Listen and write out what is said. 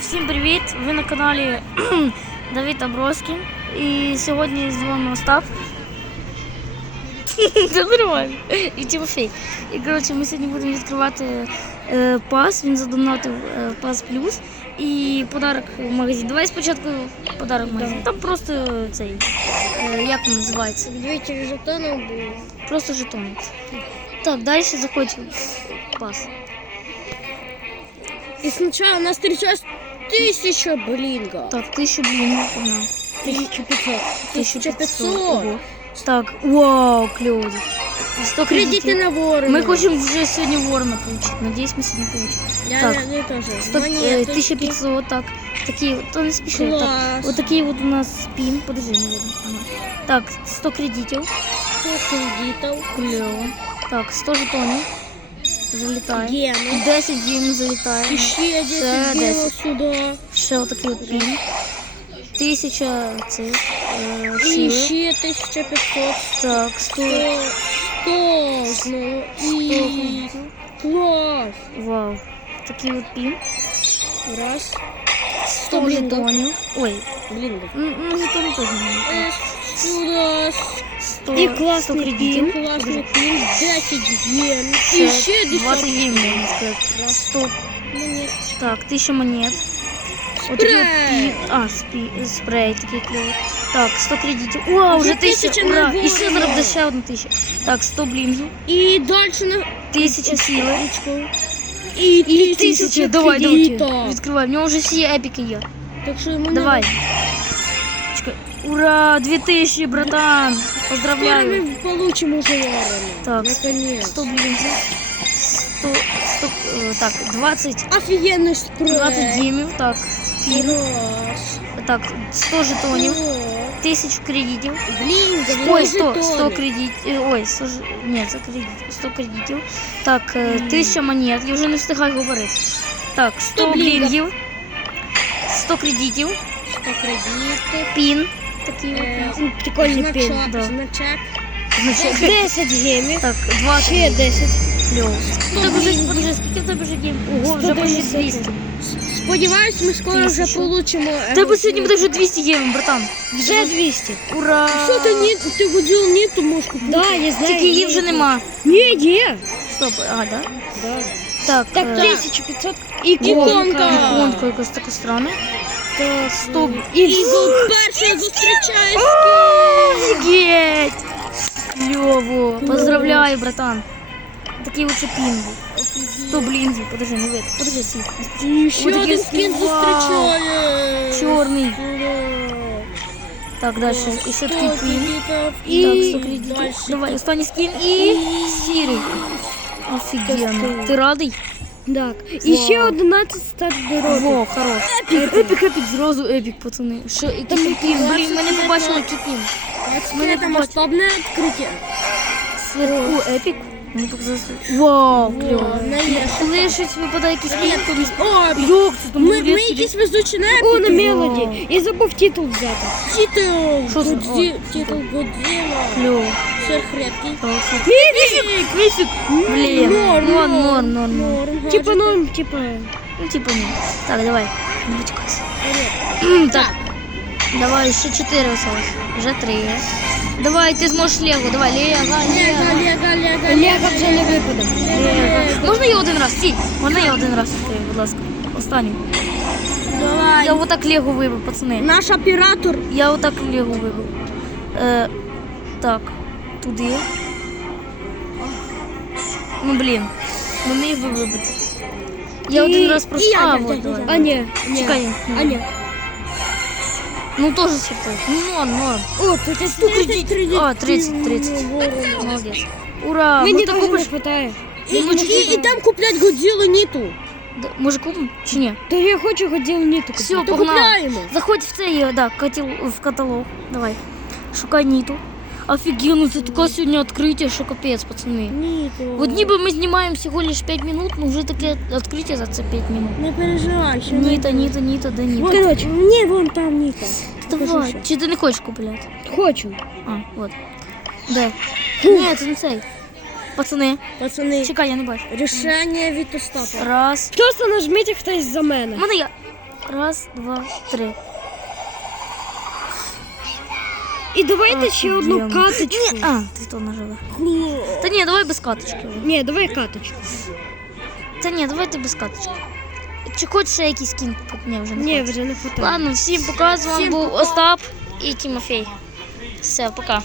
Всім привіт! Ви на каналі Давид Аброськін. І сьогодні з вами Остап. Це нормально. І Тимофей. І коротше, ми сьогодні будемо відкривати е, пас. Він задонатив е, пас плюс. І подарок в магазин. Давай спочатку подарок в магазин. Там просто цей. Е, як він називається? Две жетонов было. Просто жетон. Так, далі заходь в пас. И сначала нас встречает тысяча блинга. Так, тисячу блін, погнали. 1500. 1500. Ого. Так, вау, клево. 100 Кредиты кредитів. на ворона. Мы хотим уже сегодня ворона получить. Надеюсь, мы сегодня получим. Я, Так. я, я тоже. 100, э, Монеточки. 1500, так. Такие, вот, то не спеши. Так. Класс. Вот такие вот у нас спин. Подожди, наверное. Ага. Так, 100 кредитов. 100 кредитов. Клево. Так, 100 жетонов. Залетает. Гены. 10 гем. Еще 10 Ще генов 10. сюда. Ще вот такие вот пин. Тысяча цих, И силы. еще 1500. Так, 100, 100. 100. 100 снова. И... кредитов. Класс. Вау. Такие вот пин. Раз. 100 блингов. жетонов. Ой, Блингов. ну, ну жетоны тоже не надо. Э, Сюда. 100, И 100 классный кредитов. пин, классный пин, 10 ген. Ще И еще 20 10 гривен, можно сказать. 100. Монет. Так, 1000 монет. Вот такие вот пи- А, спи, спрей такие клевые. Так, 100 кредитов. Ура, уже Уже 1000. 1000 Ура. наборов. И ще зараз ще одна 1000. Так, 100 блинзов. И дальше на 1000 силы. И, І 1000 1000. Давай, давай. кредитов. Відкривай. У нього вже всі епіки є. Так что ему Давай. Чекай. Ура, 2000, братан. Скоро Поздравляю. мы получим уже ворона. Так, Наконец. 100 блинзов. 100, 100, э, так, 20 Офигенный спрей. 20 гемів, так, пін, Раз. так, 100 жетонів, Два. 1000 кредитів, Блин, ой, 100, 100 кредитів, ой, 100, ж- ні, це кредит, 100 кредитів, так, е, 1000 монет, я вже не встигаю говорити, так, 100 100 блінгів. блінгів, 100 кредитів, 100 кредитов. пін, Такий от, Прикольный пин, Значок. да. Значок. значок, 10 гемів. так, 20, Ще 10. кльово, вже, блінгів. скільки в тебе вже гем? Ого, вже 150. почти 200, Сподіваюсь, ми скоро вже Тисячу. получимо. в тебе сьогодні буде вже 200 гемів, братан, вже 200. ура, Що ти ні, ти гудзил нету, можеш купити? Да, я знаю. тільки її вже нема, Ні, є. стоп, ага, да? Да. Так, Так, е, 1500. І Іконка. Іконка якась така странна. Так, стоп. І, і перше зустрічає Офігеть! Кльово! Поздравляю, братан. Такий от шипін був. 100 блінзів, подожди, не видно. Подожди, сі. І ще Ось такі один скін вау. зустрічає. Чорний. Сюди. Так, далі. І ще такий 100 пін. кредитів. Так, 100 І кредитів. дальше. Давай, останній скін і сірий. Офігенно. Ти радий? Так. І ще 11 стат Во, хорош. Епік, епік, епік, зразу епік, пацани. Що, якийсь пін? Блін, ми не побачили, який пін. Мене там масштабне відкриття. Сверху епік. Ну, так зараз- Вау, кльово. Коли щось випадає якийсь пін, О, Йок, це там ми, ми якісь везучі на О, на мелоді. Я забув титул взяти. Титул. Що це? Титул Годзилла. Кльово. Сверхредкий. Міфік! Міфік! Блін, Норм, норм, норм, норм. Норм. Типа, ну, типа. Ну, типа ні. Так, давай, не вичекайся. Так, давай, ще чотири осталось. Вже три. Давай, ти зможеш Лего, давай, Лего, Лего, Лего. Лего, Лего, Лего вже не випаде. Лего. Можна я один раз? Стій, можна я один раз відкрию, будь ласка. Останній. Давай. Я отак Лего вибив, пацани. Наш оператор. Я отак Лего вибив. Е, так, туди. Ну блін, не міг би вибити. Я І- один раз просто. і я, а, я, вот, я, давай. я. А, ні. ні. Чекай. А, ні. Ну тоже чертов. Ну норм, норм. О, тут я кредит. А, 30, 30. Молодец. Ура! Мені Може так теж не купиш? хватає. І, і, і, і там куплять Годзиллу нету. Да, Може купимо чи ні? Та я хочу Годзилу Ніту Все, То погнали. купляємо. Заходь в цей, да, катил, в каталог. Давай. Шукай ніту. Офігенно, це таке сьогодні відкриття, що капець, пацани. Нету. От ніби ми знімаємо всього лиш 5 минут, ну вже таке відкриття за це 5 минут. Не переживай, ще Ніта, ніта, ніта, де ніта. Коротше, ні, вон там Ніта. Давай. Чи ти не хочеш купляти? Хочу. А, от. Де? Ні, це не цей. Пацани, Пацани, чекай, я не бачу. рішення від Остапа. Раз. Просто нажміть хтось за мене. У мене я. Раз, два, три. І давайте ще одну каточку. Ні, а, ти то нажала. Та ні, давай без каточки. вже. Ні, давай каточку. Та ні, давайте без каточки. Чи хочеш ще якийсь кін? Ні, вже не Ні, вже не хватає. Ладно, всім показуємо, Всім був пока. Остап і Тимофей. Все, пока.